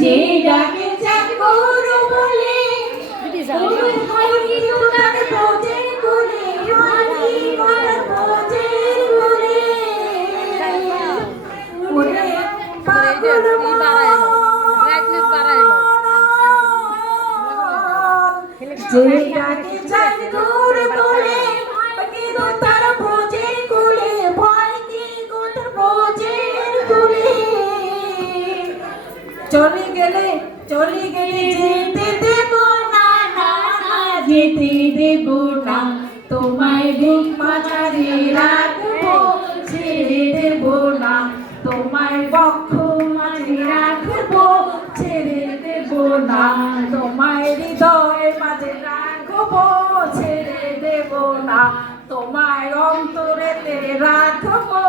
যে ডাকে চাকর বলে তার বোঝের কোলে বোঝের কোলে পাগল যে ডাকে চাকর বলে তার বোঝের কোলে ভয় কি তার বোঝের কোলে চলে গেলে যেতে দেব না যেতে দেব না তোমায় বুক মাঝারে রাখবো ছেড়ে দেব না তোমায় বক্ষ মাঝে রাখবো ছেড়ে দেব না তোমায় হৃদয় মাঝে রাখবো ছেড়ে দেব না তোমায় অন্তরেতে রাখবো